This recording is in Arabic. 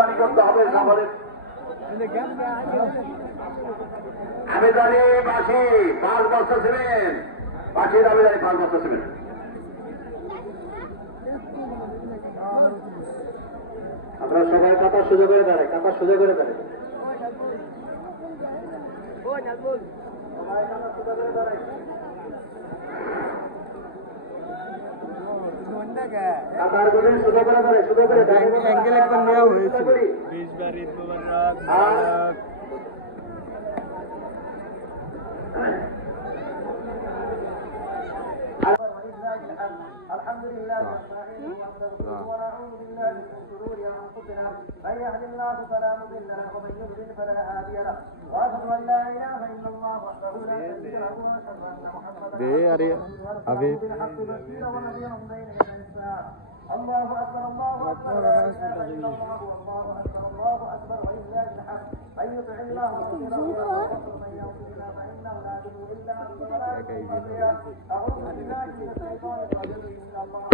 কোরবানি করতে হবে সকলের আমি জানি বাসি পাঁচ বছর ছিলেন। বাসির আমি জানি পাঁচ বছর ছিলেন। আমরা সবাই কাতা সোজা করে দাঁড়াই কাতা সোজা করে দাঁড়াই কাতার করে সোজা করে দাঁড়াই সোজা করে অ্যাঙ্গেল الحمد لله رب العالمين ونعوذ بالله من شرور انفسنا من يهد الله فلا مضل له ومن يضلل فلا هادي له واشهد ان لا اله الا الله وحده لا شريك له واشهد ان محمدا عبده ورسوله بالحق بشيرا ونذيرا بين يدي الله أكبر الله أكبر لا إله إلا الله والله أكبر الله أكبر ولله الحمد من يطع الله ورسوله ومن يعص الله فإنه لا يضر إلا انت ولا الا أعوذ بالله من الشيطان الرجيم. الله